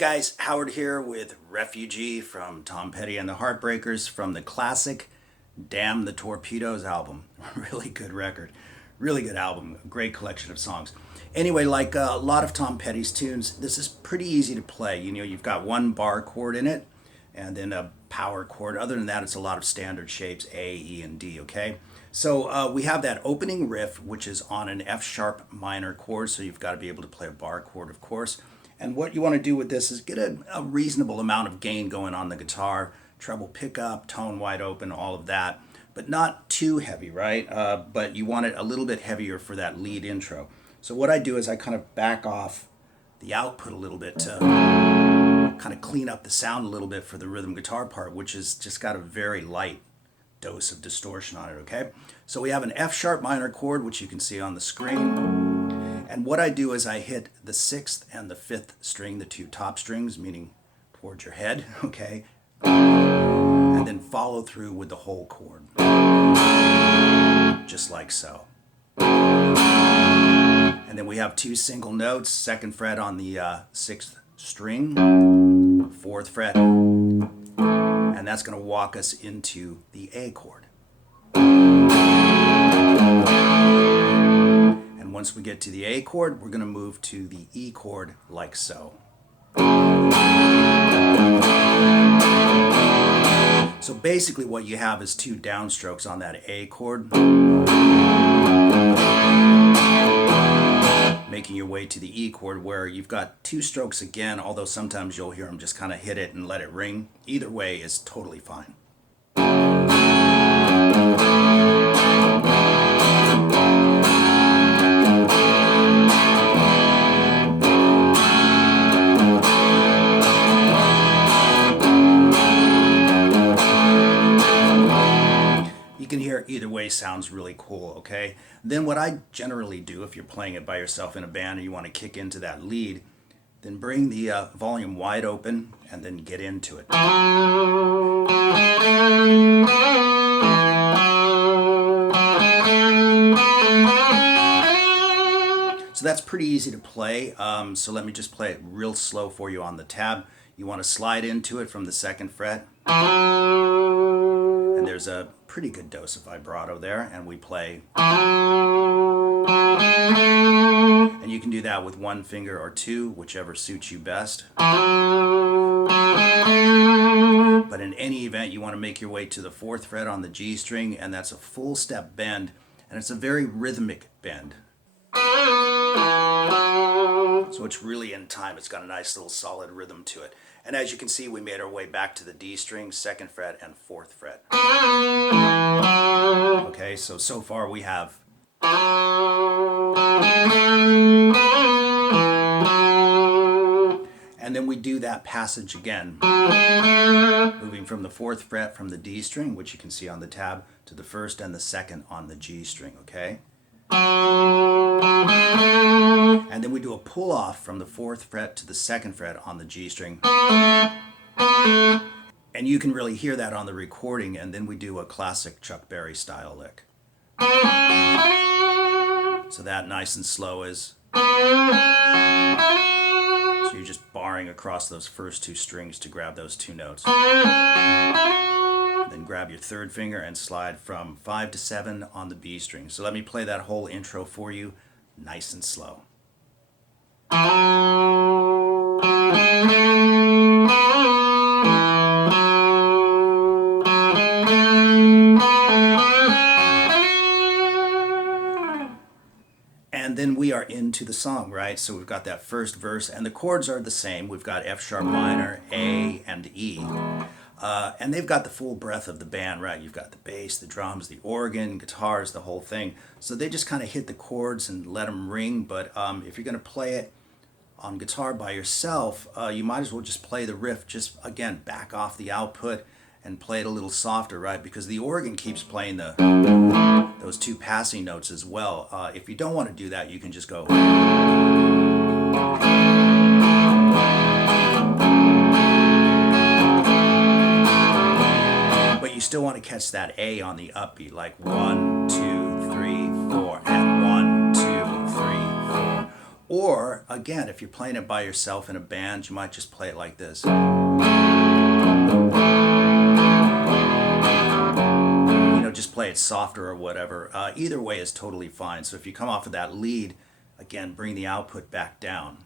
guys, Howard here with Refugee from Tom Petty and the Heartbreakers from the classic Damn the Torpedoes album. Really good record, really good album, great collection of songs. Anyway, like a lot of Tom Petty's tunes, this is pretty easy to play. You know, you've got one bar chord in it and then a power chord. Other than that, it's a lot of standard shapes, A, E, and D, okay? So we have that opening riff, which is on an F sharp minor chord, so you've got to be able to play a bar chord, of course. And what you want to do with this is get a reasonable amount of gain going on the guitar, treble pickup, tone wide open, all of that, but not too heavy, right? But you want it a little bit heavier for that lead intro. So what I do is I kind of back off the output a little bit to kind of clean up the sound a little bit for the rhythm guitar part, which has just got a very light dose of distortion on it, okay? So we have an F sharp minor chord, which you can see on the screen. And what I do is I hit the 6th and the 5th string, the two top strings, meaning towards your head, okay? And then follow through with the whole chord, just like so. And then we have two single notes, 2nd fret on the 6th string, 4th fret, and that's going to walk us into the A chord. Once we get to the A chord, we're going to move to the E chord like so. So basically what you have is two downstrokes on that A chord, making your way to the E chord where you've got two strokes again, although sometimes you'll hear them just kind of hit it and let it ring. Either way is totally fine. Either way sounds really cool, okay? Then what I generally do, if you're playing it by yourself in a band and you want to kick into that lead, then bring the volume wide open and then get into it. So that's pretty easy to play. So let me just play it real slow for you on the tab. You want to slide into it from the 2nd fret. And there's a pretty good dose of vibrato there, and we play. And you can do that with one finger or two, whichever suits you best. But in any event, you want to make your way to the 4th fret on the G string, and that's a full step bend, and it's a very rhythmic bend. So it's really in time. It's got a nice little solid rhythm to it. And as you can see, we made our way back to the D string, 2nd fret and 4th fret. Okay, so far we have. And then we do that passage again, moving from the 4th fret from the D string, which you can see on the tab, to the 1st and the 2nd on the G string, okay? And then we do a pull off from the 4th fret to the 2nd fret on the G string. And you can really hear that on the recording, and then we do a classic Chuck Berry style lick. So that nice and slow is. So you're just barring across those first two strings to grab those two notes. Then grab your 3rd finger and slide from 5 to 7 on the B string. So let me play that whole intro for you, nice and slow. And then we are into the song, right? So we've got that first verse, and the chords are the same. We've got F sharp minor, A, and E. And they've got the full breadth of the band, right? You've got the bass, the drums, the organ, guitars, the whole thing. So they just kind of hit the chords and let them ring. But if you're going to play it on guitar by yourself, you might as well just play the riff. Just, again, back off the output and play it a little softer, right? Because the organ keeps playing those two passing notes as well. If you don't want to do that, you can just go. You still want to catch that A on the upbeat, like 1, 2, 3, 4, and 1, 2, 3, 4. Or, again, if you're playing it by yourself in a band, you might just play it like this. Just play it softer or whatever. Either way is totally fine. So if you come off of that lead, again, bring the output back down.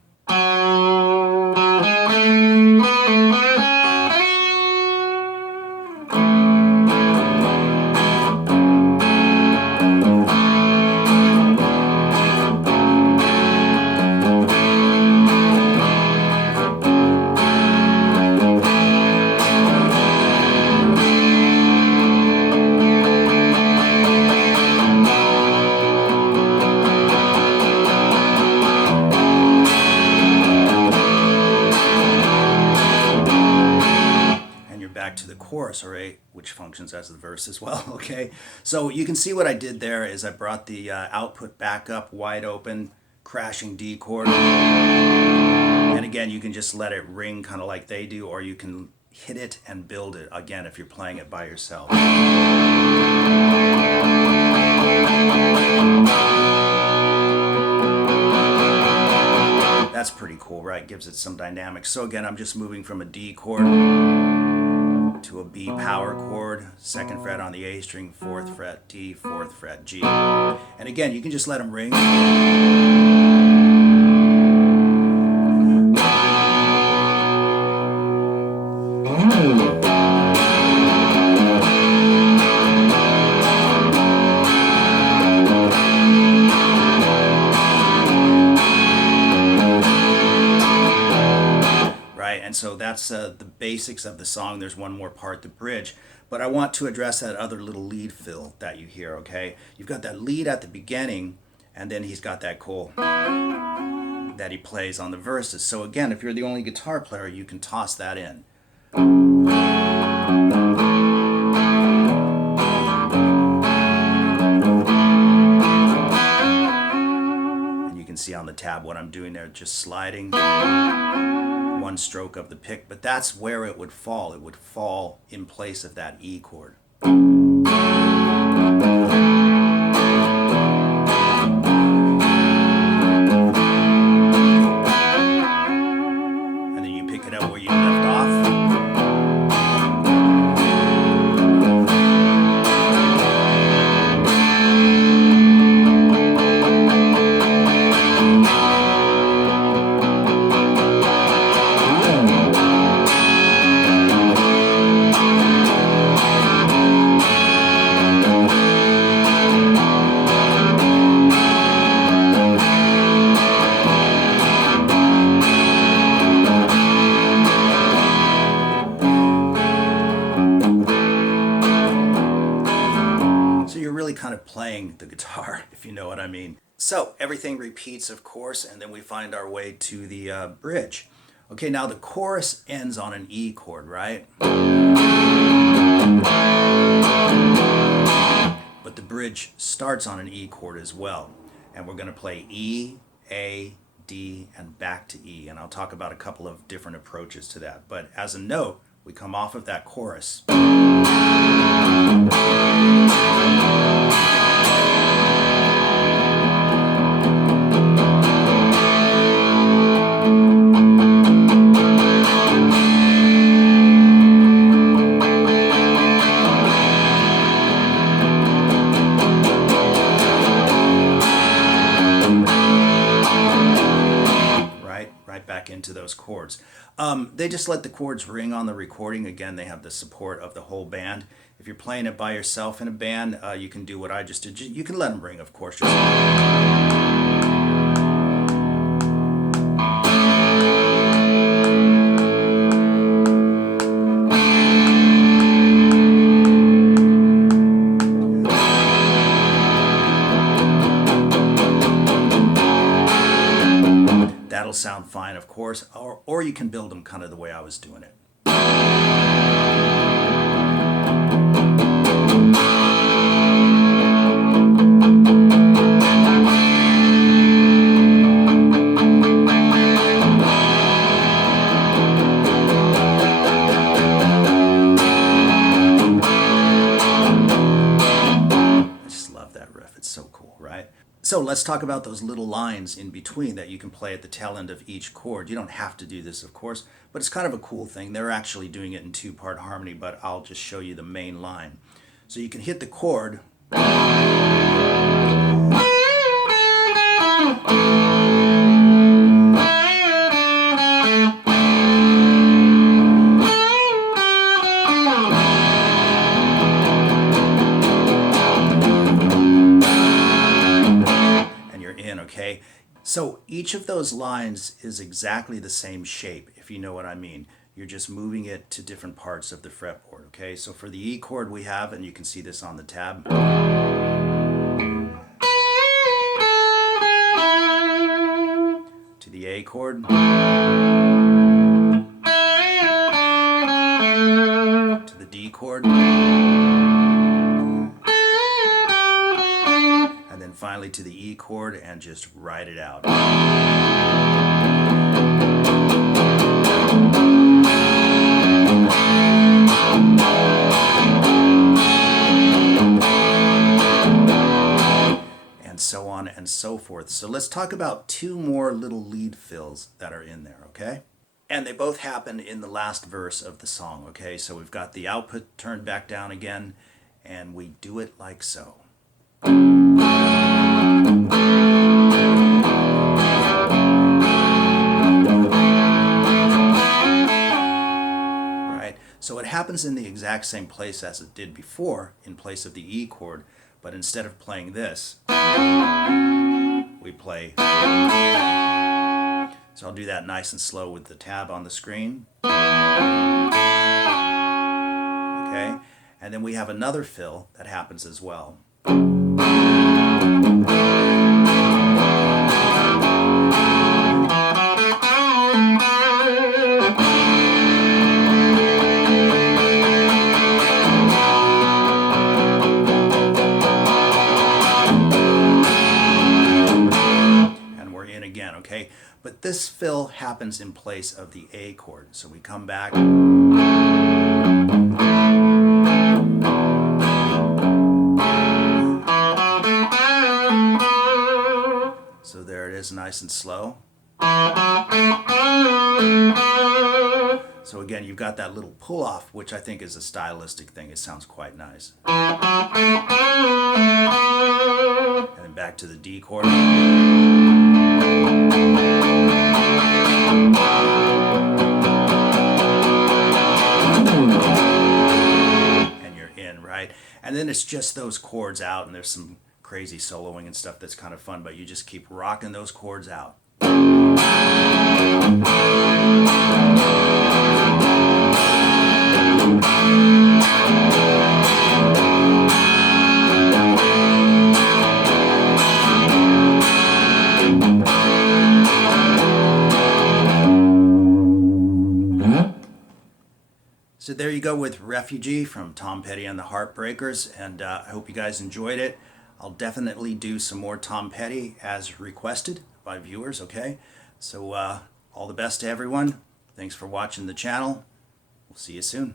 Back to the chorus, all right, which functions as the verse as well, okay? So you can see what I did there is I brought the output back up, wide open, crashing D chord. And again, you can just let it ring kind of like they do, or you can hit it and build it, again, if you're playing it by yourself. That's pretty cool, right? Gives it some dynamics. So again, I'm just moving from a D chord to a B power chord, 2nd fret on the A string, 4th fret D, 4th fret G. And again, you can just let them ring. And so that's the basics of the song. There's one more part, the bridge. But I want to address that other little lead fill that you hear, okay? You've got that lead at the beginning, and then he's got that cool that he plays on the verses. So again, if you're the only guitar player, you can toss that in. And you can see on the tab what I'm doing there, just sliding one stroke of the pick, but that's where it would fall. It would fall in place of that E chord. And then you pick it up where you left off. Kind of playing the guitar, if you know what I mean. So everything repeats, of course, and then we find our way to the bridge. Okay, now the chorus ends on an E chord, right? But the bridge starts on an E chord as well. And we're going to play E, A, D, and back to E. And I'll talk about a couple of different approaches to that. But as a note, we come off of that chorus. Right back into those chords. They just let the chords ring on the recording. Again, they have the support of the whole band. If you're playing it by yourself in a band, you can do what I just did. You can let them ring, of course. Just that'll sound fine, of course, or you can build them kind of the way I was doing it. So let's talk about those little lines in between that you can play at the tail end of each chord. You don't have to do this, of course, but it's kind of a cool thing. They're actually doing it in two-part harmony, but I'll just show you the main line. So you can hit the chord. Okay, so each of those lines is exactly the same shape, if you know what I mean. You're just moving it to different parts of the fretboard, okay? So for the E chord we have, and you can see this on the tab, to the A chord, to the D chord, and then finally to the E chord, and just ride it out. And so on and so forth. So let's talk about two more little lead fills that are in there, okay? And they both happen in the last verse of the song, okay? So we've got the output turned back down again, and we do it like so. Right? So it happens in the exact same place as it did before, in place of the E chord, but instead of playing this, we play. So I'll do that nice and slow with the tab on the screen. Okay? And then we have another fill that happens as well. Again, okay? But this fill happens in place of the A chord. So we come back. So there it is, nice and slow. So again, you've got that little pull off, which I think is a stylistic thing. It sounds quite nice. And then back to the D chord. And you're in, right? And then it's just those chords out, and there's some crazy soloing and stuff that's kind of fun, but you just keep rocking those chords out. So there you go with Refugee from Tom Petty and the Heartbreakers, and I hope you guys enjoyed it. I'll definitely do some more Tom Petty as requested by viewers, okay? So all the best to everyone. Thanks for watching the channel. We'll see you soon.